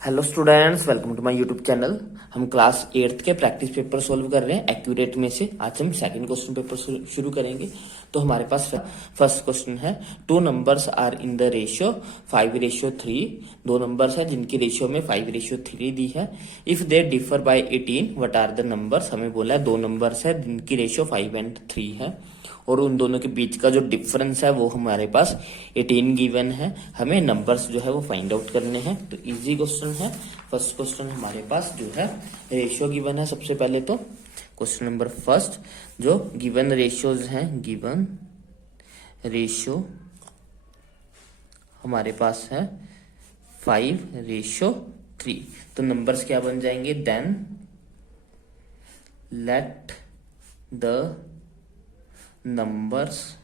Hello students, welcome to my YouTube channel. हम class 8th के practice paper solve कर रहे हैं एक्यूरेट में से। आज हम सेकंड क्वेश्चन पेपर शुरू करेंगे। तो हमारे पास फर्स्ट क्वेश्चन है, two numbers are in the ratio 5:3। दो नंबर्स है जिनकी रेशियो में 5:3 दी है। If they differ by 18 what are the numbers. हमें बोला है दो नंबर्स है जिनकी रेशियो 5 और 3 है और उन दोनों के बीच का जो डिफरेंस है वो हमारे पास 18 गिवन है। हमें नंबर्स जो है वो फाइंड आउट करने हैं। तो इजी क्वेश्चन है। फर्स्ट क्वेश्चन हमारे पास जो है रेशियो गिवन है। सबसे पहले तो क्वेश्चन नंबर फर्स्ट, जो गिवन रेशियोज हैं, गिवन रेशियो हमारे पास है 5:3। तो नंबर्स क्या बन जाएंगे, देन लेट द नंबर्स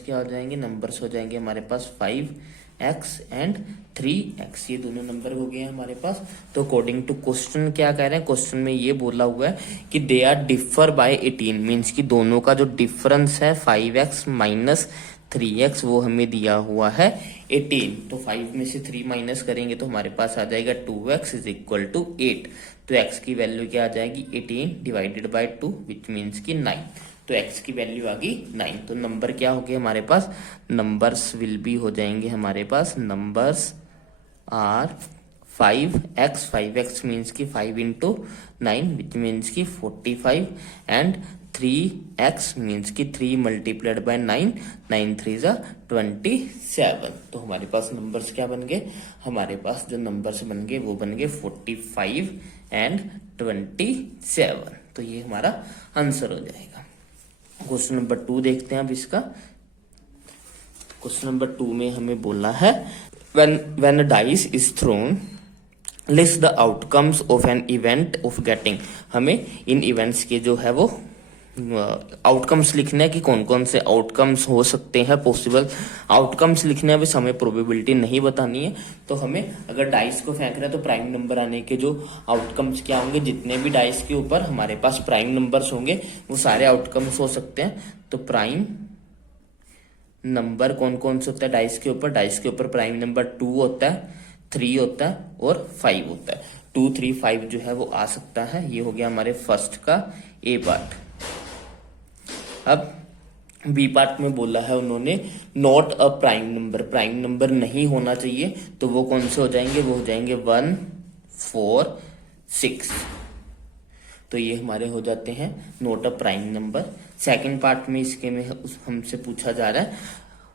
क्या हो जाएंगे, नंबर्स हो जाएंगे हमारे पास 5x एंड 3x। ये दोनों नंबर हो गए हैं हमारे पास। तो अकॉर्डिंग टू क्वेश्चन क्या कह रहे हैं, क्वेश्चन में ये बोला हुआ है कि they are differ by 18, means कि दोनों का जो डिफरेंस है 5x माइनस 3x वो हमें दिया हुआ है 18। तो 5 में से 3 माइनस करेंगे तो हमारे पास आ जाएगा 2x इज इक्वल टू 8। तो x की वैल्यू क्या आ जाएगी, 18 डिवाइडेड बाय 2 विच मीन्स की 9। तो x की वैल्यू आ गई 9। तो नंबर क्या हो गए हमारे पास, नंबर्स विल बी हो जाएंगे हमारे पास, numbers are 5x, 5x means की 5 इंटू 9 विच मीन्स की 45 एंड 3x मीन्स की 3 मल्टीप्लाइड बाय 9, 9 3 जा 27। तो हमारे पास नंबर्स क्या बन गए, हमारे पास जो नंबर्स बन गए वो बन गए 45 एंड 27। तो ये हमारा आंसर हो जाएगा। क्वेश्चन नंबर 2 देखते हैं अब इसका। क्वेश्चन नंबर 2 में हमें बोला है, when a dice is thrown list the outcomes of an event of getting। हमें इन इवेंट्स के जो है वो आउटकम्स लिखने हैं कि कौन कौन से आउटकम्स हो सकते हैं, पॉसिबल आउटकम्स लिखने हैं। बस हमें प्रोबेबिलिटी नहीं बतानी है। तो हमें अगर डाइस को फेंक रहे हैं तो प्राइम नंबर आने के जो आउटकम्स क्या होंगे, जितने भी डाइस के ऊपर हमारे पास प्राइम नंबर्स होंगे वो सारे आउटकम्स हो सकते हैं। तो प्राइम नंबर कौन कौन से होता है डाइस के ऊपर, डाइस के ऊपर प्राइम नंबर 2 होता है, 3 होता है और 5 होता है। 2 3 5 जो है वो आ सकता है। ये हो गया हमारे फर्स्ट का ए पार्ट। अब बी पार्ट में बोला है उन्होंने not a prime number, prime number नहीं होना चाहिए। तो वो कौन से हो जाएंगे, वो हो जाएंगे 1 4 6। तो ये हमारे हो जाते हैं not a prime number. Second part में इसके में हमसे पूछा जा रहा है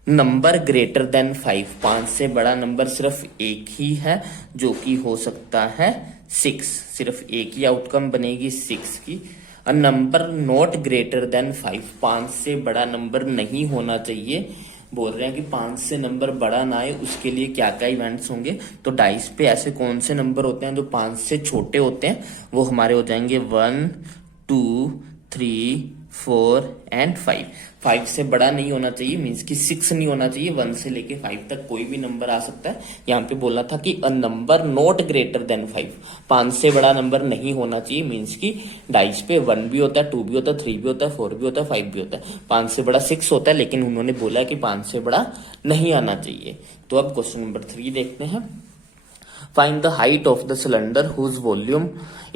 नंबर ग्रेटर देन 5, 5 से बड़ा नंबर सिर्फ एक ही है जो कि हो सकता है 6। सिर्फ एक ही आउटकम बनेगी 6 की। A number not greater than 5, 5 से बड़ा नंबर नहीं होना चाहिए। बोल रहे हैं कि 5 से नंबर बड़ा ना आए उसके लिए क्या क्या इवेंट्स होंगे। तो डाइस पे ऐसे कौन से नंबर होते हैं जो 5 से छोटे होते हैं, वो हमारे हो जाएंगे 1 2 3 4 एंड 5। 5 से बड़ा नहीं होना चाहिए, मीन्स कि 6 नहीं होना चाहिए। 1 से लेके 5 तक कोई भी नंबर आ सकता है। यहाँ पे बोला था कि a number not greater than 5, 5 से बड़ा नंबर नहीं होना चाहिए। मीन्स कि डाइस पे 1 भी होता है, 2 भी होता है, 3 भी होता है, 4 भी होता है, 5 भी होता है। 5 से बड़ा 6 होता है, लेकिन उन्होंने बोला कि 5 से बड़ा नहीं आना चाहिए। तो अब क्वेश्चन नंबर 3 देखते हैं। Find the height of the cylinder whose volume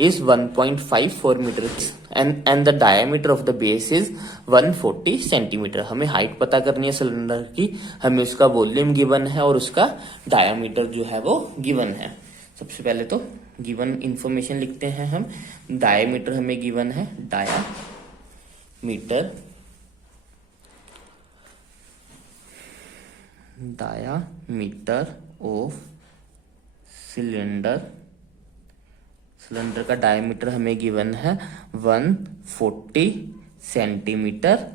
is 1.54 meters and the diameter of the base is 140 centimetre. हमें हाइट पता करनी है सिलेंडर की, हमें उसका वॉल्यूम गिवन है और उसका डायामीटर जो है वो गिवन है। सबसे पहले तो गिवन इंफॉर्मेशन लिखते हैं हम। डायामीटर हमें गिवन है, डायामीटर ऑफ सिलेंडर का डायमीटर हमें गिवन है 140 सेंटीमीटर।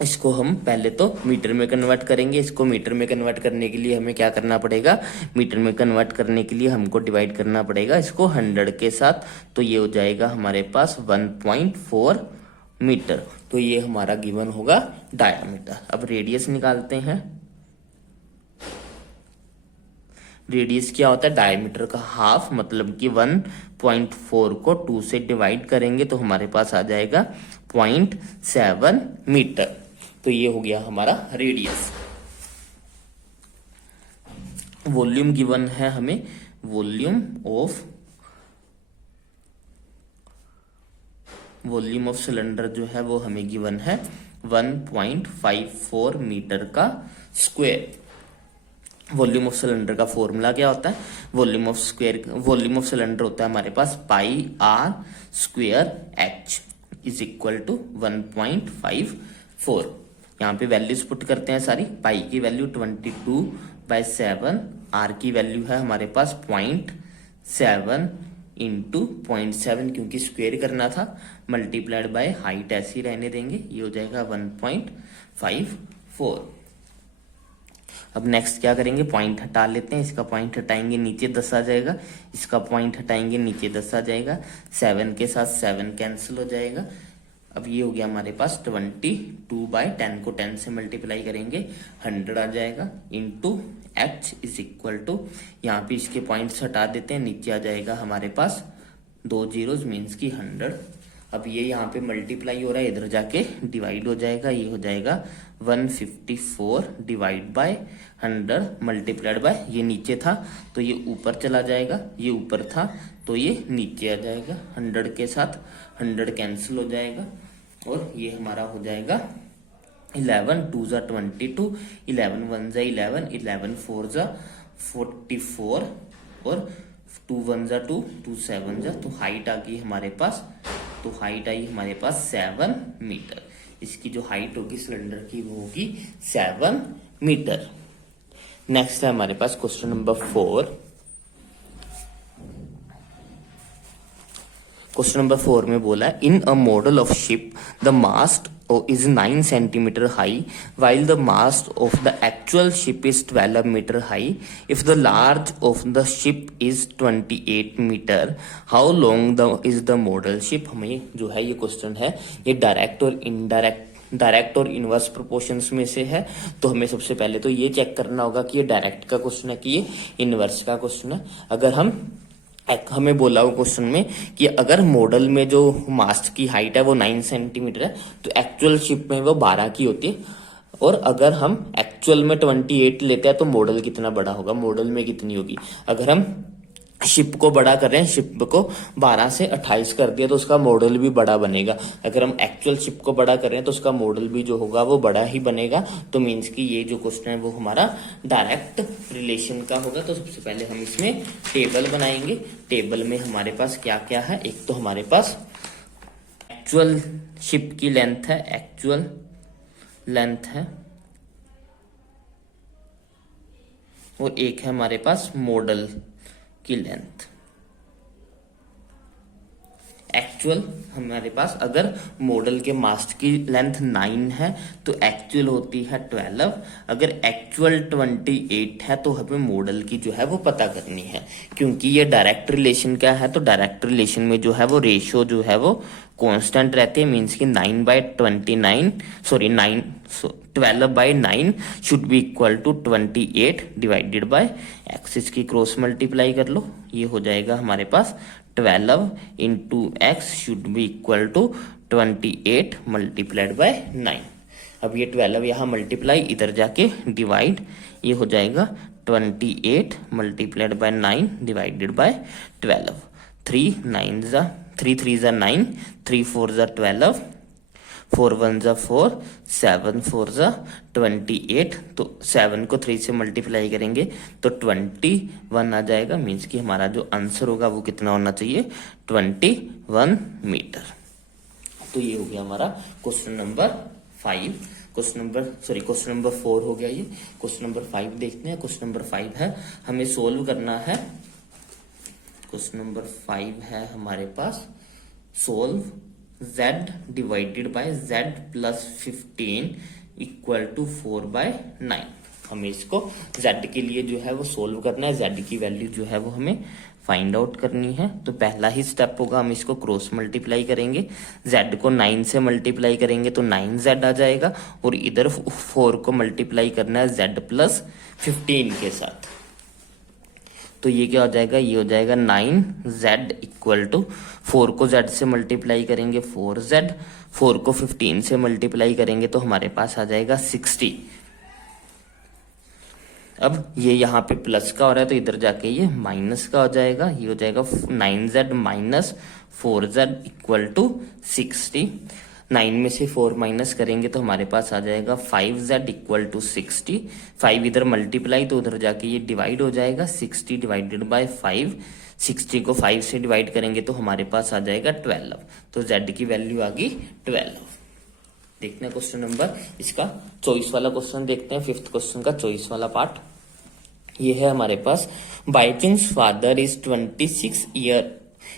इसको हम पहले तो मीटर में कन्वर्ट करेंगे। इसको मीटर में कन्वर्ट करने के लिए हमें क्या करना पड़ेगा, मीटर में कन्वर्ट करने के लिए हमको डिवाइड करना पड़ेगा इसको 100 के साथ। तो ये हो जाएगा हमारे पास 1.4 मीटर। तो ये हमारा गिवन होगा डायमीटर। अब रेडियस निकालते हैं। रेडियस क्या होता है, डायमीटर का हाफ, मतलब कि 1.4 को 2 से डिवाइड करेंगे तो हमारे पास आ जाएगा 0.7 मीटर। तो ये हो गया हमारा रेडियस। वॉल्यूम गिवन है हमें, वॉल्यूम ऑफ सिलेंडर जो है वो हमें गिवन है 1.54 मीटर का स्क्वायर। वॉल्यूम ऑफ सिलेंडर का फॉर्मूला क्या होता है, वॉल्यूम ऑफ सिलेंडर होता है हमारे पास pi R square H is equal to 1.54। यहाँ पे वैल्यूज पुट करते हैं सारी। पाई की वैल्यू 22/7, आर की वैल्यू है हमारे पास 0.7 इंटू 0.7 क्योंकि स्क्वायर करना था, मल्टीप्लाइड बाय हाइट ऐसे ही रहने देंगे, ये हो जाएगा 1.54। अब नेक्स्ट क्या करेंगे, पॉइंट हटा लेते हैं। इसका पॉइंट हटाएंगे नीचे 10 आ जाएगा, इसका पॉइंट हटाएंगे नीचे 10 आ जाएगा, 7 के साथ 7 कैंसिल हो जाएगा। अब ये हो गया हमारे पास 22/10 को 10 से मल्टीप्लाई करेंगे 100 आ जाएगा, into h is equal to, यहाँ पे इसके पॉइंट्स हटा देते हैं, नीचे आ जाएगा हमारे पास 2 जीरोस मीन्स की 100। अब ये यहाँ पे मल्टीप्लाई हो रहा है, इधर जाके डिवाइड हो जाएगा, ये हो जाएगा 154 डिवाइड बाय 100 मल्टीप्लाइड बाय, ये नीचे था तो ये ऊपर चला जाएगा, ये ऊपर था तो ये नीचे आ जाएगा, 100 के साथ 100 कैंसिल हो जाएगा और ये हमारा हो जाएगा 11 2 जा 22, 11 1 जा 11, 11 4 जा 44 और 2 1 जा 2, 2 7 जा, तो हाइट आ गई हमारे पास, तो हाइट आई हमारे पास 7 मीटर। इसकी जो हाइट होगी सिलेंडर की वो होगी 7 मीटर। नेक्स्ट है हमारे पास क्वेश्चन नंबर 4। क्वेश्चन नंबर 4 में बोला है in a model of ship the mast is 9 centimeter high while the mast of the actual ship is 12 meter high. If the large of the ship is 28 meter, how long is the model ship? हमें जो है ये question है ये direct और inverse proportions में से है, तो हमें सबसे पहले तो ये चेक करना होगा कि ये डायरेक्ट का क्वेश्चन है कि ये इनवर्स का क्वेश्चन है। अगर हमें बोला हो क्वेश्चन में कि अगर मॉडल में जो मास्ट की हाइट है वो 9 सेंटीमीटर है तो एक्चुअल शिप में वो 12 की होती है, और अगर हम एक्चुअल में 28 लेते हैं तो मॉडल कितना बड़ा होगा, मॉडल में कितनी होगी। अगर हम शिप को बड़ा कर रहे हैं, शिप को 12 से 28 कर दिया तो उसका मॉडल भी बड़ा बनेगा। अगर हम एक्चुअल शिप को बड़ा कर रहे हैं तो उसका मॉडल भी जो होगा वो बड़ा ही बनेगा। तो मीन्स कि ये जो क्वेश्चन है वो हमारा डायरेक्ट रिलेशन का होगा। तो सबसे पहले हम इसमें टेबल बनाएंगे। टेबल में हमारे पास क्या क्या है, एक तो हमारे पास एक्चुअल शिप की लेंथ है, एक्चुअल लेंथ है, और एक है हमारे पास मॉडल की लेंथ। एक्चुअल हमारे पास अगर मॉडल के मास्ट की लेंथ 9 है तो एक्चुअल होती है 12। अगर एक्चुअल 28 है तो हमें मॉडल की जो है वो पता करनी है। क्योंकि ये डायरेक्ट रिलेशन क्या है, तो डायरेक्ट रिलेशन में जो है वो रेशियो जो है वो कांस्टेंट रहते हैं। मीन्स कि 12/9 should be equal to 28 divided by x. इसकी क्रॉस मल्टीप्लाई कर लो, ये हो जाएगा हमारे पास 12 into x should be equal to 28 multiplied by 9। अब ये 12 यहाँ मल्टीप्लाई, इधर जाके डिवाइड, ये हो जाएगा 28 मल्टीप्लाइड बाय 9 डिवाइडेड बाय 12। 3 3 जा 9, 3 4 जा 12, 4 1 जा 4, 7 4 जा 28। तो 7 को 3 से मल्टीप्लाई करेंगे तो 21 आ जाएगा। मीन्स कि हमारा जो आंसर होगा वो कितना होना चाहिए, 21 मीटर। तो ये हो गया हमारा क्वेश्चन नंबर 5। क्वेश्चन नंबर 4 हो गया ये। क्वेश्चन नंबर 5 देखते हैं। क्वेश्चन नंबर 5 है हमें सोल्व करना है। क्वेश्चन नंबर 5 है हमारे पास solve z divided by z plus 15 equal to 4/9। हमें इसको z के लिए जो है वो सोल्व करना है। z की वैल्यू जो है वो हमें फाइंड आउट करनी है। तो पहला ही स्टेप होगा, हम इसको क्रॉस मल्टीप्लाई करेंगे। z को 9 से मल्टीप्लाई करेंगे तो 9z आ जाएगा, और इधर 4 को मल्टीप्लाई करना है z प्लस 15 के साथ। तो ये क्या हो जाएगा, ये हो जाएगा 9z इक्वल टू 4 को z से मल्टीप्लाई करेंगे 4z, 4 को 15 से मल्टीप्लाई करेंगे तो हमारे पास आ जाएगा 60। अब ये यहाँ पे प्लस का हो रहा है तो इधर जाके ये माइनस का हो जाएगा, ये हो जाएगा 9z minus 4z equal to 60। 9 में से 4 माइनस करेंगे तो हमारे पास आ जाएगा 5z इक्वल टू 60। 5 इधर मल्टीप्लाई तो उधर जाके ये डिवाइड हो जाएगा, 60 डिवाइडेड बाय 5। 60 को 5 से डिवाइड करेंगे तो हमारे पास आ जाएगा 12। तो z की वैल्यू आ गई 12। देखते हैं क्वेश्चन नंबर, इसका चॉइस वाला क्वेश्चन देखते हैं, 5th क्वेश्चन का चॉइस वाला पार्ट। ये है हमारे पास, Bhaichung's father is 26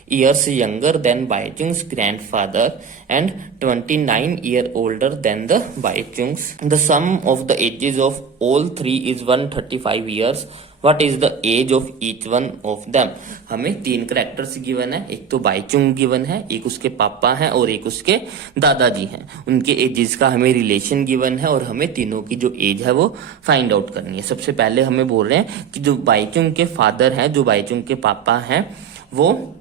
years younger than Baichung's grandfather and 29 years older than the Baichungs. The sum of the ages of all three is 135 years. What is the age of each one of them? हमें 3 characters given है, एक तो Bhaichung given है, एक उसके पापा हैं और एक उसके दादाजी हैं। उनके एजेस का हमें रिलेशन गिवन है और हमें तीनों की जो एज है वो फाइंड आउट करनी है। सबसे पहले हमें बोल रहे हैं कि जो बाइचुंग के फादर हैं, जो बाइचुंग के पापा हैं, वो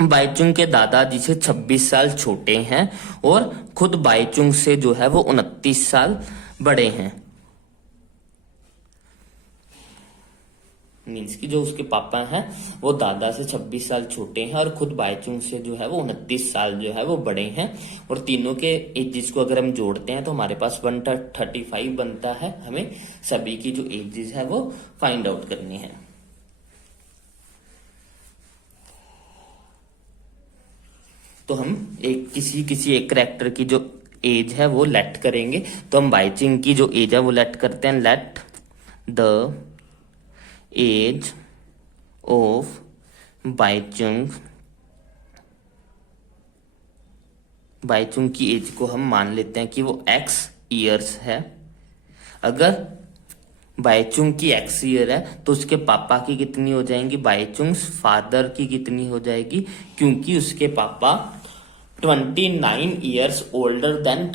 बाइचुंग के दादाजी से 26 साल छोटे हैं और खुद बाइचुंग से जो है वो 29 साल बड़े हैं। मीन्स कि जो उसके पापा हैं वो दादा से 26 साल छोटे हैं और खुद बाइचुंग से जो है वो 29 साल जो है वो बड़े हैं। और तीनों के एजेस को अगर हम जोड़ते हैं तो हमारे पास 135 बनता है। हमें सभी की जो एजेस है वो फाइंड आउट करनी है। तो हम किसी एक कैरेक्टर की जो एज है वो लेट करेंगे। तो हम बाइचुंग की जो एज है वो लेट करते हैं, let the age of Baichung की एज को हम मान लेते हैं कि वो x ईयर्स है। अगर बाइचुंग की x ईयर है तो उसके पापा की कितनी हो जाएंगी, बाइचुंग्स फादर की कितनी हो जाएगी, क्योंकि उसके पापा 29 years older than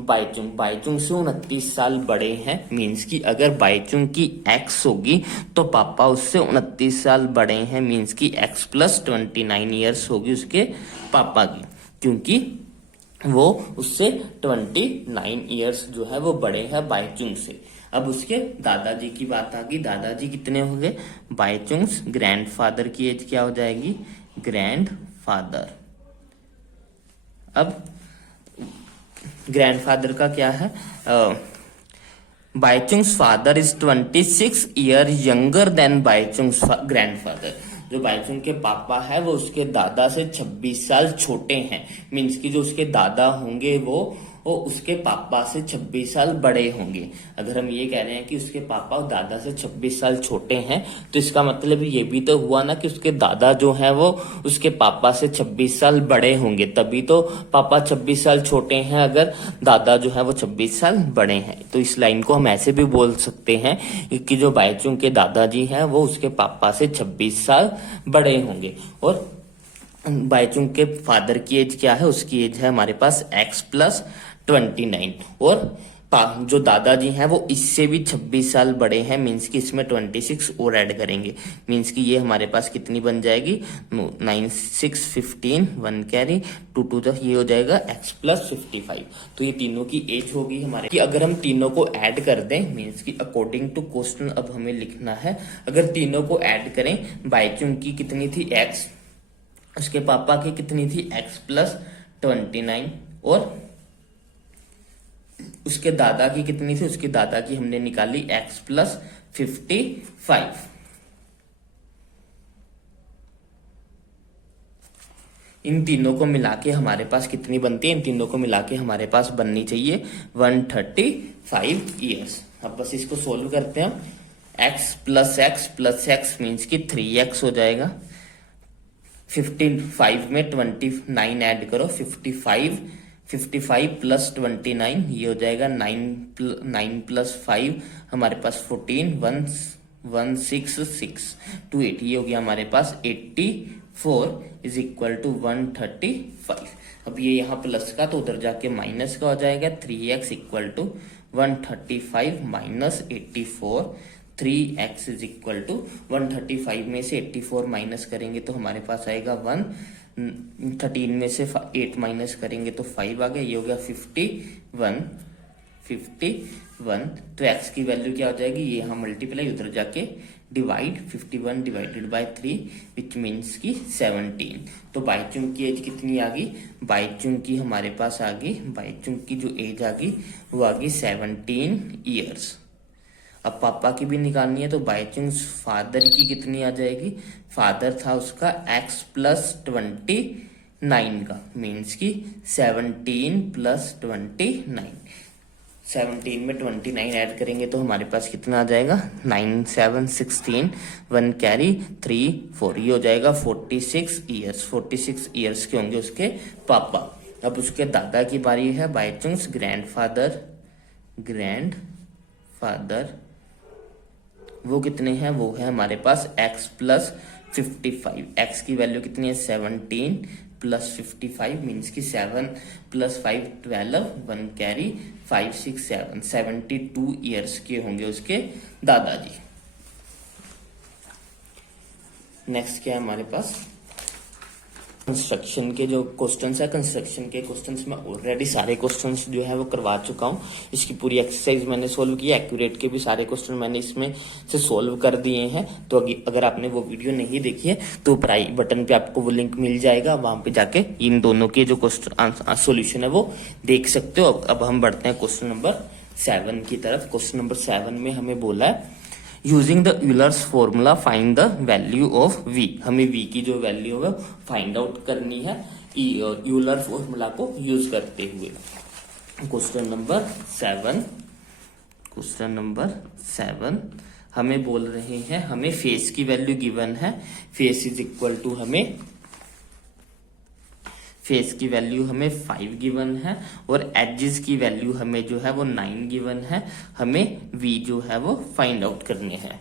Bhaichung, Bhaichung से 29 साल बड़े हैं। मीन्स कि अगर बाइचुंग की x होगी तो पापा उससे 29 साल बड़े हैं। मीन्स कि x प्लस 29 ईयर्स होगी उसके पापा की, क्योंकि वो उससे 29 ईयर्स जो है वो बड़े हैं बाइचुंग से। अब उसके दादाजी की बात आ गई, दादाजी कितने हो गए, बाइचुंग्स ग्रैंडफादर की एज क्या हो जाएगी, ग्रैंडफादर। अब ग्रैंडफादर का क्या है, Bhaichung's father is 26 year younger than Bhaichung's grandfather. जो बाइचुंग के पापा है वो उसके दादा से 26 साल छोटे हैं। मीन्स कि जो उसके दादा होंगे वो उसके पापा से 26 साल बड़े होंगे। अगर हम ये कह रहे हैं कि उसके पापा और दादा से 26 साल छोटे हैं तो इसका मतलब ये भी तो हुआ ना कि उसके दादा जो है वो उसके पापा से 26 साल बड़े होंगे, तभी तो पापा 26 साल छोटे हैं अगर दादा जो है वो 26 साल बड़े हैं। तो इस लाइन को हम ऐसे भी बोल सकते हैं कि जो बाइचुंग के दादाजी हैं वो उसके पापा से 26 साल बड़े होंगे। और बाइचुंग के फादर की एज क्या है, उसकी एज है हमारे पास x प्लस 29 और जो दादाजी हैं वो इससे भी 26 साल बड़े हैं। मीन्स कि इसमें 26 और ऐड करेंगे। मीन्स कि ये हमारे पास कितनी बन जाएगी, 9 6 15 1 कैरी 2 2 ये हो जाएगा x प्लस 55। तो ये तीनों की एज होगी हमारे कि अगर हम तीनों को ऐड कर दें, मीन्स कि अकॉर्डिंग टू क्वेश्चन अब हमें लिखना है, अगर तीनों को ऐड करें, बाइचुंग की कितनी थी x, उसके पापा की कितनी थी x प्लस 29 और उसके दादा की कितनी थी, उसके दादा की हमने निकाली x प्लस 55। इन तीनों को मिला के हमारे पास कितनी बनती है, इन तीनों को मिला के हमारे पास बननी चाहिए 135 ईयर्स। अब बस इसको सोल्व करते हैं। x प्लस x मीन्स की 3x हो जाएगा। 55 में 29 ऐड करो, 55 प्लस 29 ये हो जाएगा 9 प्लस 5 हमारे पास 14 166 28 ये हो गया हमारे पास 84 इज इक्वल टू 135। अब ये यहाँ प्लस का तो उधर जाके माइनस का हो जाएगा, 3x equal to 135 minus 84। 3x is equal to 135 में से 84 माइनस करेंगे तो हमारे पास आएगा 1। 13 में से 8 माइनस करेंगे तो 5 आ गया, ये हो गया 51 1, तो x की वैल्यू क्या हो जाएगी, ये यहाँ मल्टीप्लाई, उधर जाके divide, 51 divided by 3 which means की 17। तो बाईचुंग की एज कितनी आ गई, बाईचुंग की हमारे पास आ गई, बाईचुंग की जो एज आ गई वो आ गई 17 ईयर्स। अब पापा की भी निकालनी है, तो बाईचुंग फादर की कितनी आ जाएगी, फादर था उसका x प्लस 29 का, मीन्स की 17 प्लस 29, 17 में 29 ऐड करेंगे तो हमारे पास कितना आ जाएगा, 9 7 16, 1 कैरी 3 4, ये हो जाएगा 46 ईयर्स। 46 ईयर्स के होंगे उसके पापा। अब उसके दादा की बारी है, बाईचुंग्स ग्रैंडफादर, वो कितने हैं, वो है हमारे पास x प्लस 55। x की वैल्यू कितनी है, 17 प्लस 55 मीन्स की 7 प्लस 5 12, 1 कैरी 5 6 7, 72 ईयर्स के होंगे उसके दादाजी। नेक्स्ट क्या है हमारे पास, कंस्ट्रक्शन के जो क्वेश्चंस है, कंस्ट्रक्शन के क्वेश्चंस में ऑलरेडी सारे क्वेश्चंस जो है वो करवा चुका हूँ। इसकी पूरी एक्सरसाइज मैंने सोल्व की है, एक्यूरेट के भी सारे क्वेश्चन मैंने इसमें से सोल्व कर दिए हैं। तो अगर आपने वो वीडियो नहीं देखी है तो ऊपर आई बटन पे आपको वो लिंक मिल जाएगा, वहां पे जाके इन दोनों के जो क्वेश्चन सोल्यूशन है वो देख सकते हो। अब हम बढ़ते हैं क्वेश्चन नंबर 7 की तरफ। क्वेश्चन नंबर 7 में हमें बोला है using the Euler's formula find the value of v। हमें v की जो वैल्यू है फाइंड आउट करनी है यूलर फॉर्मूला को यूज करते हुए। क्वेश्चन नंबर 7 हमें बोल रहे हैं, हमें फेस की वैल्यू गिवन है, face is equal to face की वैल्यू हमें 5 गिवन है और एजेस की वैल्यू हमें जो है वो 9 गिवन है। हमें v जो है वो फाइंड आउट करने हैं।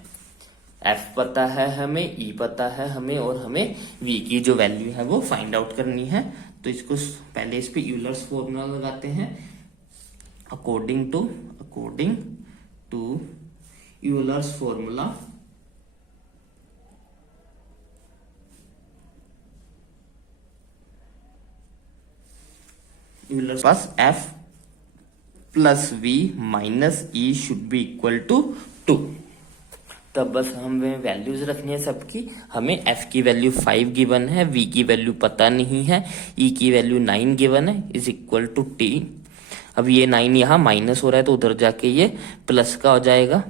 f पता है हमें, e पता है हमें, और हमें v की जो वैल्यू है वो फाइंड आउट करनी है। तो इसको पहले इस पे यूलर्स फॉर्मूला लगाते हैं। According to Euler's formula Euler's पास f plus v minus e should be equal to 2। तब बस हमें वैल्यूज रखनी है सबकी। हमें f की वैल्यू 5 गिवन है, v की वैल्यू पता नहीं है, e की वैल्यू 9 गिवन है, इज इक्वल टू t। अब ये 9 यहाँ माइनस हो रहा है तो उधर जाके ये प्लस का हो जाएगा,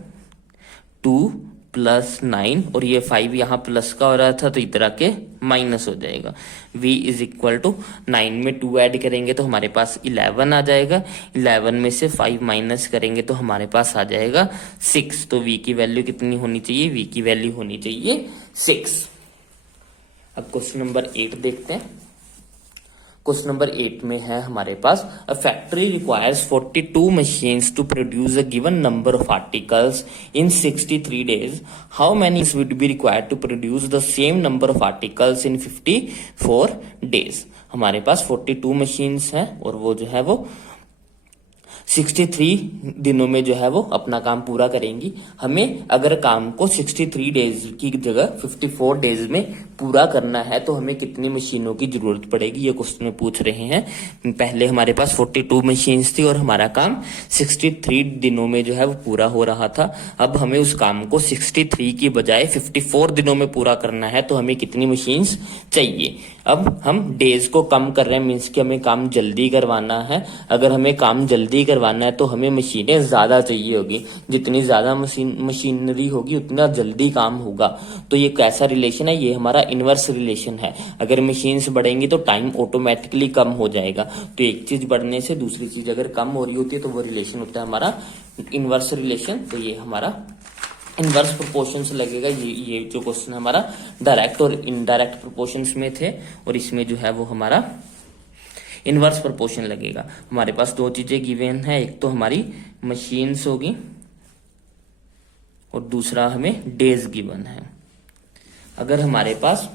2 प्लस 9, और ये 5 यहाँ प्लस का हो रहा था तो इधर आके माइनस हो जाएगा। v इज इक्वल टू 9 में 2 ऐड करेंगे तो हमारे पास 11 आ जाएगा, 11 में से 5 माइनस करेंगे तो हमारे पास आ जाएगा 6। तो v की वैल्यू कितनी होनी चाहिए, v की वैल्यू होनी चाहिए 6। अब क्वेश्चन नंबर 8 देखते हैं। क्वेश्चन नंबर 8 में है हमारे पास, a factory requires 42 machines to produce a given number of articles in 63 days। How many would be required to produce the same number of articles in 54 days। हमारे पास 42 machines हैं और वो जो है वो 63 दिनों में जो है वो अपना काम पूरा करेंगी। हमें अगर काम को 63 डेज की जगह 54 डेज में पूरा करना है तो हमें कितनी मशीनों की जरूरत पड़ेगी, ये क्वेश्चन में पूछ रहे हैं। पहले हमारे पास 42 मशीन्स थी और हमारा काम 63 दिनों में जो है वो पूरा हो रहा था। अब हमें उस काम को 63 की बजाय 54 दिनों में पूरा करना है तो हमें कितनी मशीन्स चाहिए। अब हम डेज को कम कर रहे हैं, मीन्स कि हमें काम जल्दी करवाना है। अगर हमें काम जल्दी करवाना है तो हमें मशीनें ज्यादा चाहिए होगी, जितनी ज्यादा मशीनरी होगी उतना जल्दी काम होगा। तो ये कैसा रिलेशन है, ये हमारा इनवर्स रिलेशन है। अगर मशीन्स बढ़ेंगी तो टाइम ऑटोमेटिकली कम हो जाएगा। तो एक चीज बढ़ने से दूसरी चीज अगर कम हो रही होती है तो वो रिलेशन होता है हमारा इनवर्स रिलेशन। तो ये हमारा इनवर्स प्रोपोर्शंस लगेगा। ये जो क्वेश्चन हमारा डायरेक्ट और इनडायरेक्ट प्रोपोर्शंस में थे और इसमें जो है वो हमारा इनवर्स प्रोपोर्शन लगेगा। हमारे पास दो चीजें गिवन है, एक तो हमारी मशीन्स होगी और दूसरा हमें डेज गिवन है। अगर हमारे पास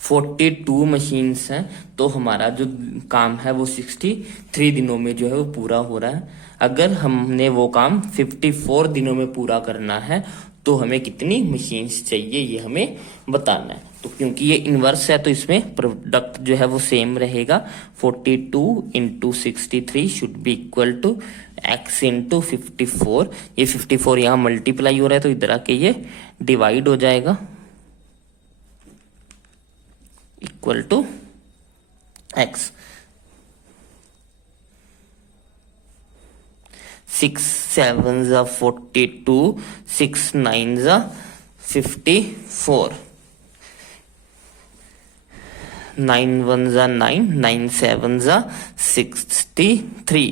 42 मशीन्स हैं तो हमारा जो काम है वो 63 दिनों में जो है वो पूरा हो रहा है। अगर हमने वो काम 54 दिनों में पूरा करना है तो हमें कितनी मशीन्स चाहिए ये हमें बताना है। तो तो क्योंकि ये इनवर्स है तो इसमें प्रोडक्ट जो है वो सेम रहेगा। 42 into 63 should be equal to x into 54। ये 54 यहाँ मल्टीप्लाई हो रहा है तो इधर आके ये डिवाइड हो जाएगा, इक्वल टू x। 6 7 42, 6 9 54, 9 1 9, 9 7 63,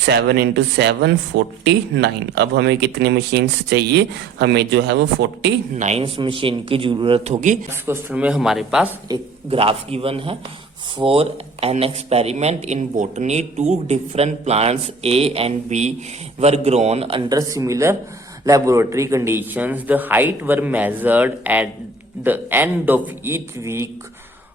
7 इंटू 7 49। अब हमें कितनी मशीन्स चाहिए? हमें जो है वो 49 मशीन की जरूरत होगी। इस क्वेश्चन में हमारे पास एक ग्राफ गिवन है। For an experiment in botany, two different plants A and B were grown under similar laboratory conditions. The height were measured at the end of each week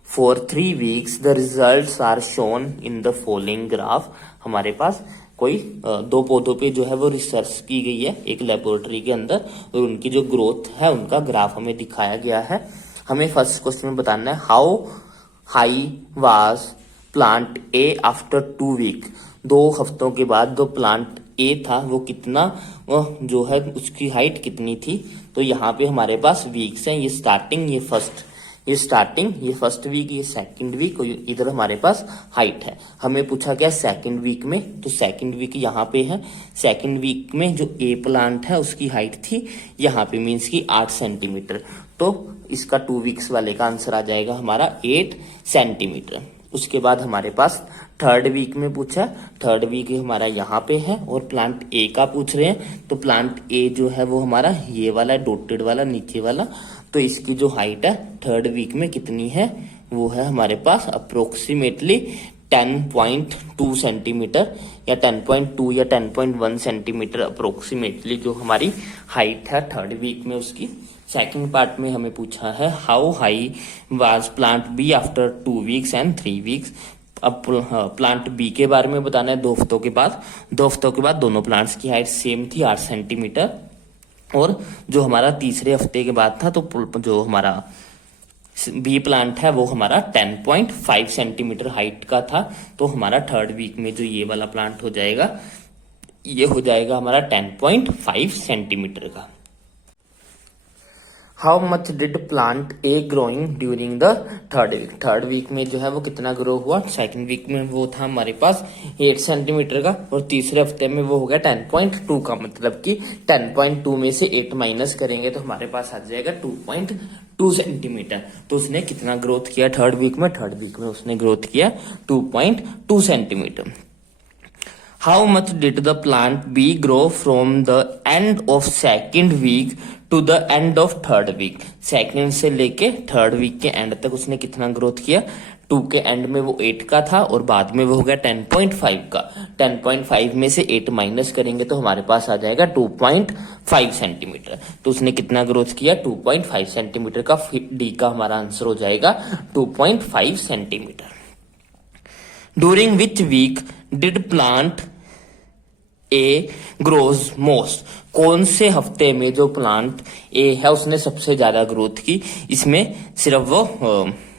for 3 weeks. The results are shown in the following graph. हमारे पास कोई दो पौधों पे जो है वो research की गई है एक लेबोरेटरी के अंदर, और उनकी जो ग्रोथ है उनका ग्राफ हमें दिखाया गया है। हमें फर्स्ट क्वेश्चन में बताना है how high was plant a after 2 week. 2 हफ्तों के बाद जो प्लांट ए था वो कितना, वह जो है उसकी हाइट कितनी थी। तो यहाँ पे हमारे पास वीक्स हैं, ये स्टार्टिंग, ये फर्स्ट, ये स्टार्टिंग, ये फर्स्ट वीक, ये सेकंड वीक, और इधर हमारे पास हाइट है। हमें पूछा गया सेकंड वीक में, तो सेकंड वीक यहाँ पे है। सेकंड वीक में जो ए प्लांट है उसकी हाइट थी यहाँ पे मीन्स की 8 सेंटीमीटर। तो इसका 2 वीक्स वाले का आंसर आ जाएगा हमारा 8 सेंटीमीटर। उसके बाद हमारे पास थर्ड वीक में पूछा, थर्ड वीक हमारा यहाँ पे है और प्लांट ए का पूछ रहे हैं। तो प्लांट ए जो है वो हमारा ये वाला डॉटेड वाला नीचे वाला, तो इसकी जो हाइट है थर्ड वीक में कितनी है, वो है हमारे पास अप्रोक्सीमेटली 10.2 सेंटीमीटर या 10.2 या 10.1 सेंटीमीटर अप्रोक्सीमेटली जो हमारी हाइट है थर्ड वीक में उसकी। सेकंड पार्ट में हमें पूछा है how high was plant b after 2 weeks and 3 weeks. अब प्लांट बी के बारे में बताना है 2 हफ्तों के बाद। 2 हफ्तों के बाद दोनों प्लांट्स की हाइट सेम थी 8 सेंटीमीटर, और जो हमारा तीसरे हफ्ते के बाद था तो जो हमारा बी प्लांट है वो हमारा 10.5 सेंटीमीटर हाइट का था। तो हमारा थर्ड वीक में जो ये वाला प्लांट हो जाएगा, ये हो जाएगा हमारा 10.5 सेंटीमीटर का। How much did plant a growing during the third week. Third week में जो है वो कितना ग्रो हुआ? सेकंड वीक में वो था हमारे पास 8 सेंटीमीटर का, और तीसरे हफ्ते में वो हो गया 10.2 का। मतलब कि 10.2 में से 8 माइनस करेंगे तो हमारे पास आ जाएगा 2.2 सेंटीमीटर। तो उसने कितना ग्रोथ किया थर्ड वीक में? थर्ड वीक में उसने ग्रोथ किया 2.2 centimetre. How much did the plant b grow from the end of second week to the end of third week. Second से लेके थर्ड वीक के एंड तक उसने कितना ग्रोथ किया? 2 के एंड में वो 8 का था और बाद में वो हो गया 10.5 का। 10.5 में से 8 माइनस करेंगे तो हमारे पास आ जाएगा 2.5 सेंटीमीटर। तो उसने कितना ग्रोथ किया? 2.5 सेंटीमीटर का। डी का हमारा आंसर हो जाएगा 2.5 centimetre. During which week did plant a grows most. कौन से हफ्ते में जो प्लांट ए है उसने सबसे ज्यादा ग्रोथ की? इसमें सिर्फ वो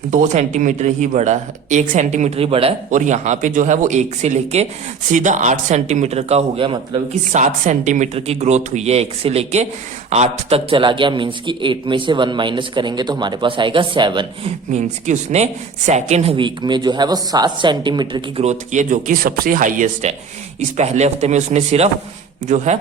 2 सेंटीमीटर ही बड़ा है, 1 सेंटीमीटर ही बड़ा है, और यहाँ पे जो है वो 1 से लेके सीधा 8 सेंटीमीटर का हो गया। मतलब कि 7 सेंटीमीटर की ग्रोथ हुई है, 1 से लेके 8 तक चला गया। मीन्स कि 8 में से 1 माइनस करेंगे तो हमारे पास आएगा 7। मीन्स कि उसने सेकेंड वीक में जो है वो 7 सेंटीमीटर की ग्रोथ की है, जो कि सबसे हाईएस्ट है। इस पहले हफ्ते में उसने सिर्फ जो है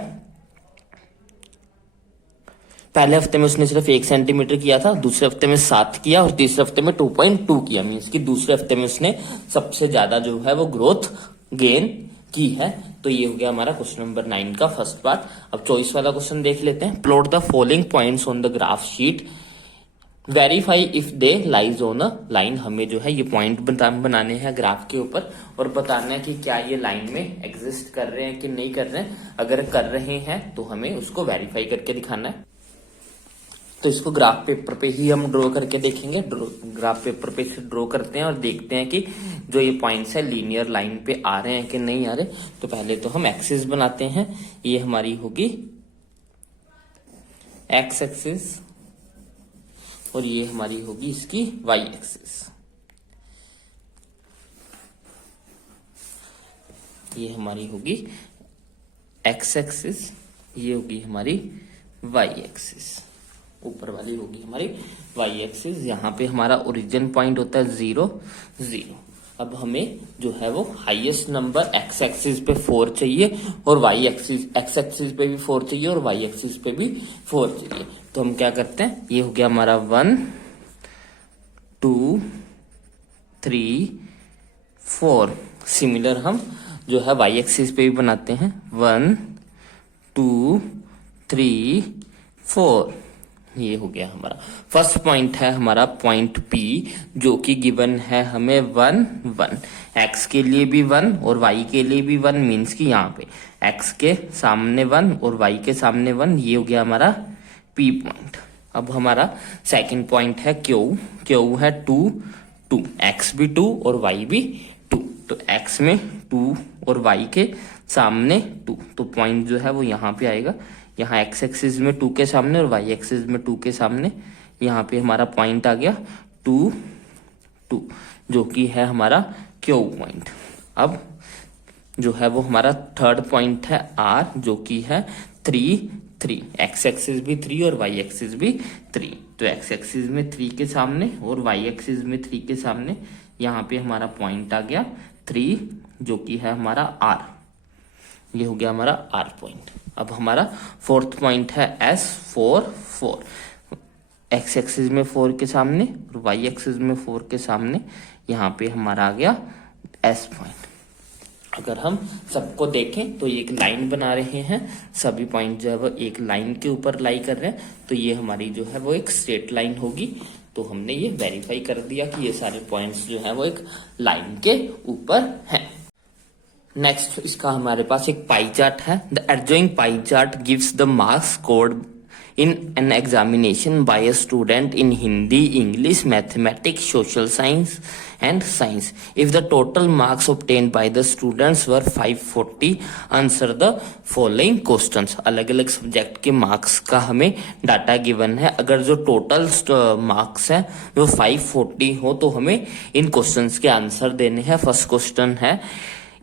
पहले हफ्ते में उसने सिर्फ 1 सेंटीमीटर किया था, दूसरे हफ्ते में 7 किया और तीसरे हफ्ते में 2.2 किया। मीन्स कि दूसरे हफ्ते में उसने सबसे ज्यादा जो है वो ग्रोथ गेन की है। तो ये हो गया हमारा क्वेश्चन नंबर 9 का फर्स्ट पार्ट। अब चॉइस वाला क्वेश्चन देख लेते हैं। Plot the following points on the graph sheet, verify if they lies on a line. हमें जो है ये पॉइंट बनाने हैं ग्राफ के ऊपर और बताना है कि क्या ये लाइन में एग्जिस्ट कर रहे हैं कि नहीं कर रहे हैं। अगर कर रहे हैं तो हमें उसको वेरीफाई करके दिखाना है। तो इसको ग्राफ पेपर पे ही हम ड्रॉ करके देखेंगे। ग्राफ पेपर पे से ड्रॉ करते हैं और देखते हैं कि जो ये पॉइंट्स है लीनियर लाइन पे आ रहे हैं कि नहीं आ रहे। तो पहले तो हम एक्सिस बनाते हैं। ये हमारी होगी एक्स एक्सिस, और ये हमारी होगी इसकी वाई एक्सिस। ये हमारी होगी एक्स एक्सिस, ये होगी हमारी वाई एक्सिस, ऊपर वाली होगी हमारी वाई एक्सिस। यहाँ पे हमारा ओरिजिन पॉइंट होता है 0 0। अब हमें जो है वो हाईएस्ट नंबर एक्स एक्सिस पे 4 चाहिए और वाई एक्सिस, एक्स एक्सिस पे भी 4 चाहिए और वाई एक्सिस पे भी 4 चाहिए। तो हम क्या करते हैं, ये हो गया हमारा 1 2 3 4। सिमिलर हम जो है वाई एक्सिस पे भी बनाते हैं 1 2 3 4। ये हो गया हमारा फर्स्ट पॉइंट है हमारा पॉइंट P, जो कि गिवन है हमें 1 1। x के लिए भी 1 और y के लिए भी 1, मीन्स कि यहाँ पे x के सामने 1 और y के सामने 1। ये हो गया हमारा P पॉइंट। अब हमारा सेकंड पॉइंट है Q। Q है 2 2, x भी 2 और y भी 2। तो x में 2 और y के सामने 2, तो पॉइंट जो है वो यहाँ पे आएगा। यहाँ x एक्सिस में 2 के सामने और y एक्सिस में 2 के सामने, यहाँ पे हमारा पॉइंट आ गया 2 2, जो कि है हमारा Q पॉइंट। अब जो है वो हमारा थर्ड पॉइंट है R, जो कि है 3 3। x एक्सिस भी 3 और y एक्सिस भी 3। तो x एक्सिस में 3 के सामने और y एक्सिस में 3 के सामने, यहाँ पे हमारा पॉइंट आ गया 3, जो कि है हमारा R। ये हो गया हमारा R पॉइंट। अब हमारा फोर्थ पॉइंट है S 4 4। x एक्सिस में 4 के सामने और y एक्सिस में 4 के सामने, यहाँ पे हमारा आ गया S पॉइंट। अगर हम सबको देखें तो ये एक लाइन बना रहे हैं, सभी पॉइंट जो है वो एक लाइन के ऊपर लाई कर रहे हैं, तो ये हमारी जो है वो एक स्ट्रेट लाइन होगी। तो हमने ये वेरीफाई कर दिया कि ये सारे पॉइंट्स जो है वो एक लाइन के ऊपर हैं। नेक्स्ट इसका हमारे पास एक पाई चार्ट है। The adjoining pie chart gives the marks scored in an examination by a student in Hindi, English, Mathematics, Social Science and Science. If the total marks obtained by the students were 540, answer the following questions. अलग अलग subject के marks का हमें data given है। अगर जो total marks है वो 540 हो तो हमें इन क्वेश्चंस के आंसर देने हैं। फर्स्ट क्वेश्चन है,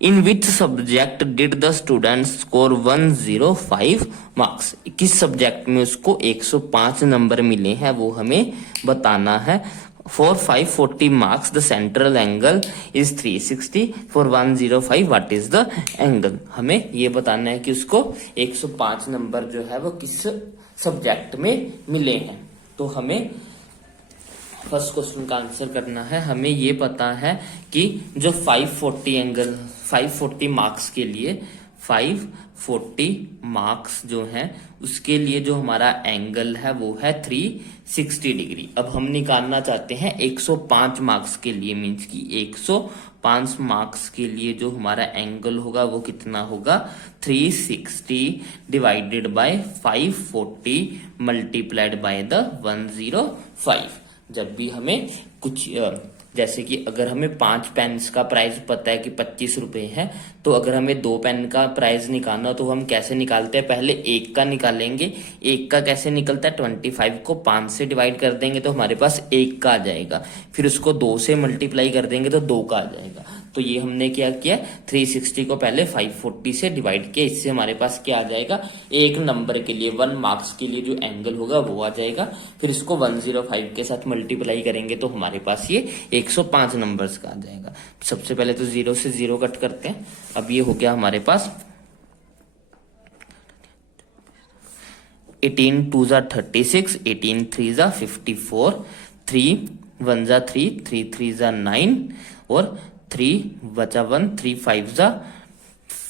in which subject did the student score 105 marks. किस सब्जेक्ट में उसको 105 नंबर मिले हैं वो हमें बताना है। For 540 marks the central angle is 360। For 105 what is the angle. हमें ये बताना है कि उसको 105 नंबर जो है वो किस सब्जेक्ट में मिले हैं। तो हमें फर्स्ट क्वेश्चन का आंसर करना है। हमें ये पता है कि जो 540 एंगल 540 मार्क्स के लिए 540 मार्क्स जो है उसके लिए जो हमारा एंगल है वो है 360 डिग्री। अब हम निकालना चाहते हैं 105 मार्क्स के लिए, मीन्स कि 105 मार्क्स के लिए जो हमारा एंगल होगा वो कितना होगा, 360 divided by 540 multiplied by the 105। जब भी हमें कुछ जैसे कि अगर हमें 5 पेन्स का प्राइस पता है कि 25 रुपए है, तो अगर हमें 2 पेन का प्राइस निकालना तो हम कैसे निकालते हैं, पहले 1 का निकालेंगे। 1 का कैसे निकलता है, 25 को 5 से डिवाइड कर देंगे तो हमारे पास 1 का आ जाएगा, फिर उसको 2 से मल्टीप्लाई कर देंगे तो 2 का आ जाएगा। तो ये हमने क्या किया, 360 को पहले 540 से डिवाइड किया, इससे हमारे पास क्या आ जाएगा, एक नंबर के लिए 1 मार्क्स के लिए जो एंगल होगा वो आ जाएगा। फिर इसको 105 के साथ मल्टीप्लाई करेंगे तो हमारे पास ये 105 नंबर्स का आ जाएगा। सबसे पहले तो 0 से 0 कट करते हैं। अब ये हो गया हमारे पास 18 2 जा 36, 18 3 जा 54, 3 1 जा 3, 3 3 जा 9 और 3 बचा 1, 3 5 जा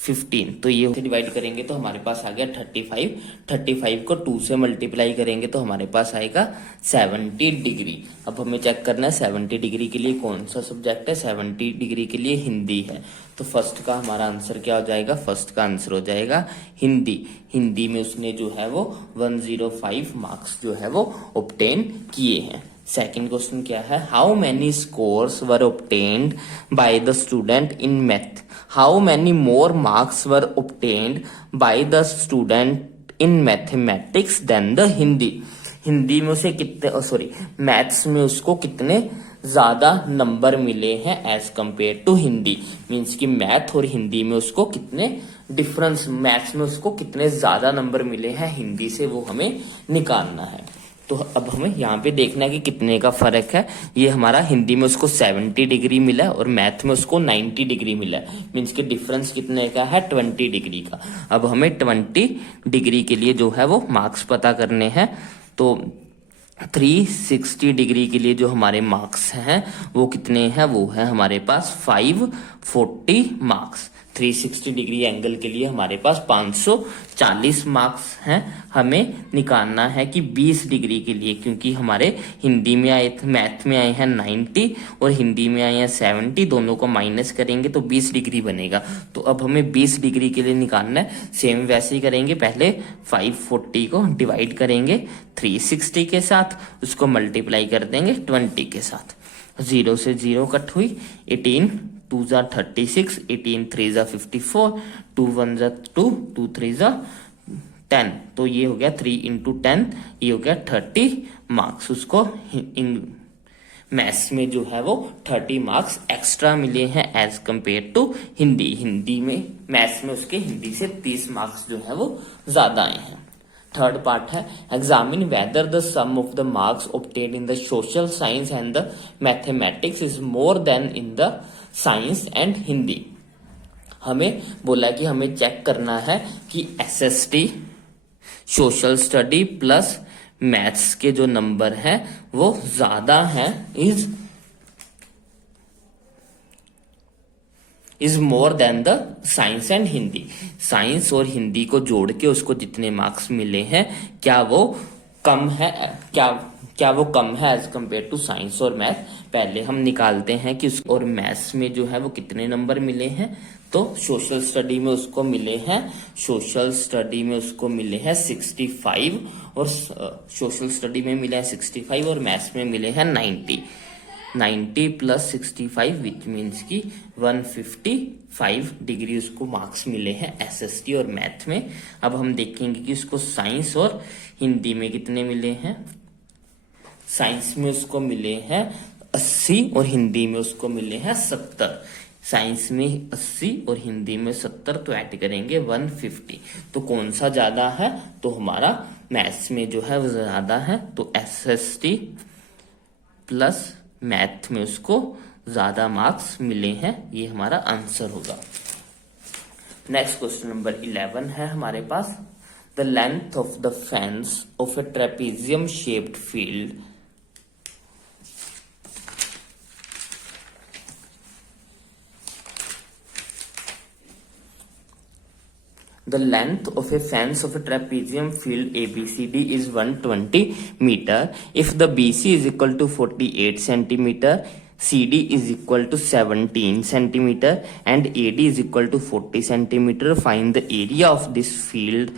15। तो ये डिवाइड करेंगे तो हमारे पास आ गया 35। 35 को 2 से मल्टीप्लाई करेंगे तो हमारे पास आएगा 70 डिग्री। अब हमें चेक करना है 70 डिग्री के लिए कौन सा सब्जेक्ट है। 70 डिग्री के लिए हिंदी है, तो फर्स्ट का हमारा आंसर क्या हो जाएगा, फर्स्ट का आंसर हो जाएगा हिंदी। हिंदी में उसने जो है वो 105 मार्क्स जो है वो ऑब्टेन किए हैं। सेकेंड क्वेश्चन क्या है, how many scores were obtained by the student in math, how many more marks were obtained by the student in mathematics than the Hindi. Hindi में उसे कितने सॉरी मैथ्स में उसको कितने ज्यादा नंबर मिले हैं as compare to Hindi. Means कि मैथ और हिंदी में उसको कितने डिफरेंस, मैथ्स में उसको कितने ज्यादा नंबर मिले हैं हिंदी से, वो हमें निकालना है। तो अब हमें यहाँ पे देखना है कि कितने का फर्क है। ये हमारा हिंदी में उसको 70 डिग्री मिला है और मैथ में उसको 90 डिग्री मिला है। मीन्स कि डिफरेंस कितने का है, 20 डिग्री का। अब हमें 20 डिग्री के लिए जो है वो मार्क्स पता करने हैं। तो 360 डिग्री के लिए जो हमारे मार्क्स हैं वो कितने हैं, वो है हमारे पास 540 मार्क्स। 360 डिग्री एंगल के लिए हमारे पास 540 मार्क्स हैं। हमें निकालना है कि 20 डिग्री के लिए, क्योंकि हमारे हिंदी में आए थे, मैथ में आए हैं 90 और हिंदी में आए हैं 70, दोनों को माइनस करेंगे तो 20 डिग्री बनेगा। तो अब हमें 20 डिग्री के लिए निकालना है। सेम वैसे ही करेंगे, पहले 540 को डिवाइड करेंगे 360 के साथ, उसको मल्टीप्लाई कर देंगे 20 के साथ। 0 से 0 कट हुई, 18 2 जा 36, 18 3 जा 54, 2 1 जा 2, 2 3 जा 10। तो ये हो गया 3 इंटू 10, ये हो गया 30 मार्क्स। उसको मैथ्स में जो है वो 30 मार्क्स एक्स्ट्रा मिले हैं as compare to Hindi. Hindi में मैथ्स में उसके हिंदी से 30 मार्क्स जो है वो ज्यादा आए हैं। थर्ड पार्ट है examine whether the sum of the marks obtained in the social science and the mathematics is more than in the science and Hindi. हमें बोला कि हमें चेक करना है कि SST, social study plus maths के जो नंबर हैं वो ज्यादा हैं, is more than the science and Hindi. Science और हिंदी को जोड़ के उसको जितने मार्क्स मिले हैं, क्या वो कम है, क्या वो कम है एज कंपेयर टू साइंस और मैथ। पहले हम निकालते हैं कि और मैथ्स में जो है वो कितने नंबर मिले हैं। तो सोशल स्टडी में उसको मिले हैं, सोशल स्टडी में उसको मिले हैं 65 और सोशल स्टडी में मिले हैं 65 और मैथ्स में मिले हैं 90 प्लस 65 विच मीन्स की 155 डिग्री उसको मार्क्स मिले हैं एसएसटी और मैथ में। अब हम देखेंगे कि उसको साइंस और हिंदी में कितने मिले हैं। साइंस में उसको मिले हैं 80 और हिंदी में उसको मिले हैं 70। साइंस में 80 और हिंदी में 70, तो ऐड करेंगे 150। तो कौन सा ज्यादा है, तो हमारा मैथ्स में जो है वो ज्यादा है। तो एसएसटी प्लस मैथ में उसको ज्यादा मार्क्स मिले हैं, ये हमारा आंसर होगा। नेक्स्ट क्वेश्चन नंबर 11 है हमारे पास the length of the fence of a trapezium shaped field The length of a fence of a trapezium field ABCD is 120 meter. If the BC is equal to 48 centimeter, CD is equal to 17 centimeter, and AD is equal to 40 centimeter, find the area of this field.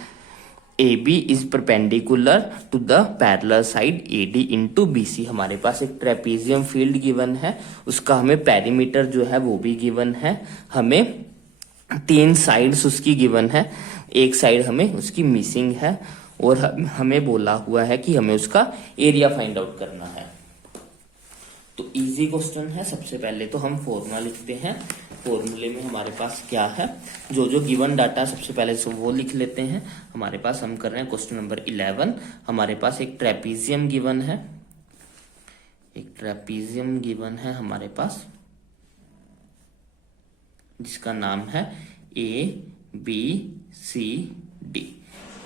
AB is perpendicular to the parallel side AD into BC। हमारे पास एक trapezium field given है, उसका हमें perimeter जो है वो भी गिवन है, हमें 3 साइड्स उसकी गिवन है, एक साइड हमें उसकी मिसिंग है और हमें बोला हुआ है कि हमें उसका एरिया फाइंड आउट करना है। तो इजी क्वेश्चन है। सबसे पहले तो हम फॉर्मूला लिखते हैं। फॉर्मूले में हमारे पास क्या है, जो जो गिवन डाटा सबसे पहले से वो लिख लेते हैं। हमारे पास हम कर रहे हैं क्वेश्चन नंबर 11। हमारे पास एक ट्रेपेजियम गिवन है, एक ट्रेपेजियम गिवन है हमारे पास, जिसका नाम है ABCD।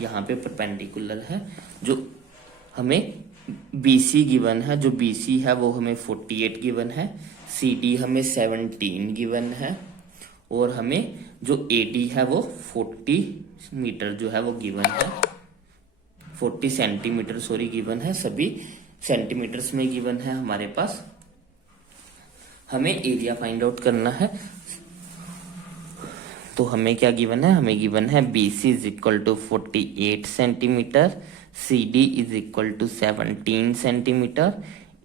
यहाँ पे परपेंडिकुलर है। जो हमें BC गिवन है, जो BC है वो हमें 48 गिवन है, CD हमें 17 गिवन है और हमें जो AD है वो 40 मीटर जो है वो गिवन है, 40 सेंटीमीटर सॉरी गिवन है, सभी सेंटीमीटर्स में गिवन है हमारे पास। हमें एरिया फाइंड आउट करना है। तो हमें क्या गिवन है, हमें गिवन है BC is equal to 48 centimetre, CD is equal to 17 centimetre,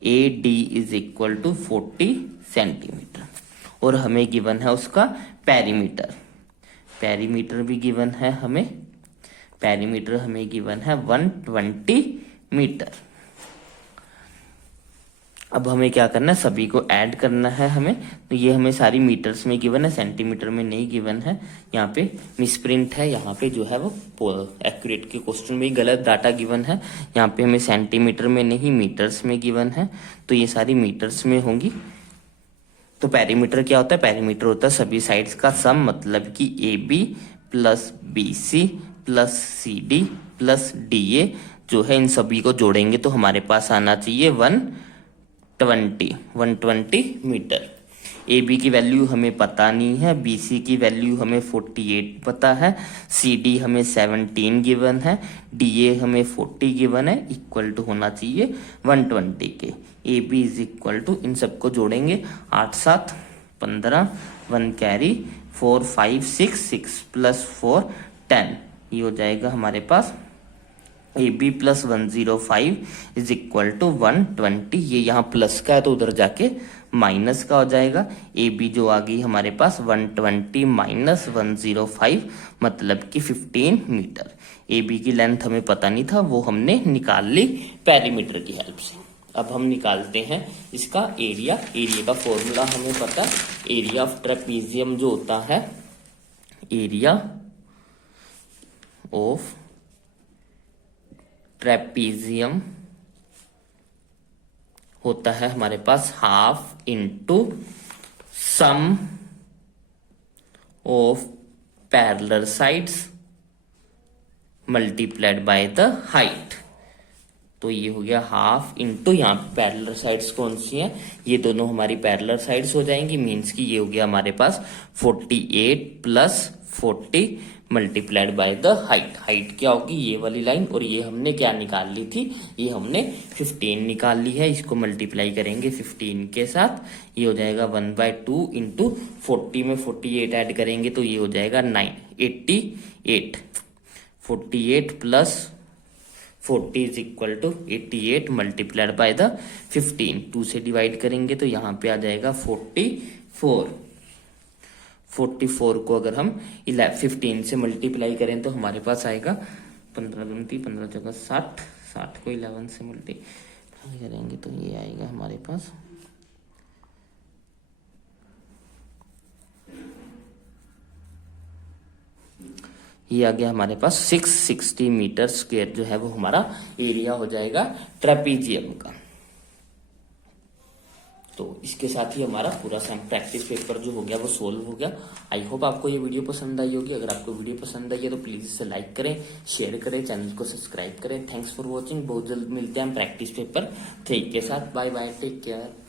AD is equal to 40 centimetre और हमें गिवन है उसका पेरीमीटर। पेरीमीटर भी गिवन है हमें, पेरीमीटर हमें गिवन है 120 मीटर। अब हमें क्या करना है, सभी को ऐड करना है हमें। तो ये हमें सारी मीटर्स में गिवन है, सेंटीमीटर में नहीं गिवन है। यहाँ पे मिसप्रिंट है, यहाँ पे जो है वो एक्यूरेट के क्वेश्चन में गलत डाटा गिवन है। यहाँ पे हमें सेंटीमीटर में नहीं मीटर्स में गिवन है, तो ये सारी मीटर्स में होंगी। तो पेरीमीटर क्या होता है, पेरीमीटर होता है सभी साइड्स का सम, मतलब कि AB plus BC plus CD plus DA जो है, इन सभी को जोड़ेंगे तो हमारे पास आना चाहिए 120 मीटर। AB की वैल्यू हमें पता नहीं है, BC की वैल्यू हमें 48 पता है, CD हमें 17 गिवन है, DA हमें 40 गिवन है, इक्वल टू होना चाहिए 120 के। AB इज इक्वल टू, इन सबको जोड़ेंगे 8 7 15, 1 कैरी, 4 5 6 6 प्लस 4 10, ये हो जाएगा हमारे पास AB plus 105 is equal to 120। ये यहाँ प्लस का है तो उधर जाके माइनस का हो जाएगा। AB जो आ गई हमारे पास 120 माइनस 105, मतलब कि 15 मीटर। AB की लेंथ हमें पता नहीं था, वो हमने निकाल ली पेरीमीटर की हेल्प से। अब हम निकालते हैं इसका एरिया। एरिया का फॉर्मूला हमें पता है, एरिया ऑफ ट्रेपीजियम जो होता है, एरिया ऑफ ट्रेपीजियम होता है हमारे पास half into sum of parallel sides multiplied by the height. तो ये हो गया हाफ इंटू, यहाँ पे पैरेलल साइड्स कौन सी हैं, ये दोनों हमारी पैरेलल साइड्स हो जाएंगी, मींस की ये हो गया हमारे पास 48 plus 40 multiplied by the height. Height क्या होगी, ये वाली लाइन, और ये हमने क्या निकाल ली थी, ये हमने 15 निकाल ली है। इसको मल्टीप्लाई करेंगे 15 के साथ, ये हो जाएगा 1/2 इंटू 40 में 48 ऐड करेंगे तो ये हो जाएगा 88। 48 plus 40 is equal to 88 multiplied by the 15। 2 से डिवाइड करेंगे तो यहाँ पे आ जाएगा 44। 44 को अगर हम 15 से मल्टीप्लाई करें तो हमारे पास आएगा 15 गुणती 15 जगह 60, 60 को 11 से मल्टीप्लाई करेंगे तो ये आएगा हमारे पास ये आ गया हमारे पास 660 मीटर स्क्वायर जो है वो हमारा एरिया हो जाएगा ट्रेपीजियम का। तो इसके साथ ही हमारा पूरा प्रैक्टिस पेपर जो हो गया वो सोल्व हो गया। आई होप आपको ये वीडियो पसंद आई होगी। अगर आपको वीडियो पसंद आई है तो प्लीज इसे लाइक करें, शेयर करें, चैनल को सब्सक्राइब करें। Thanks for watching. बहुत जल्द मिलते हैं हम प्रैक्टिस पेपर 3 के साथ। Bye bye, take care.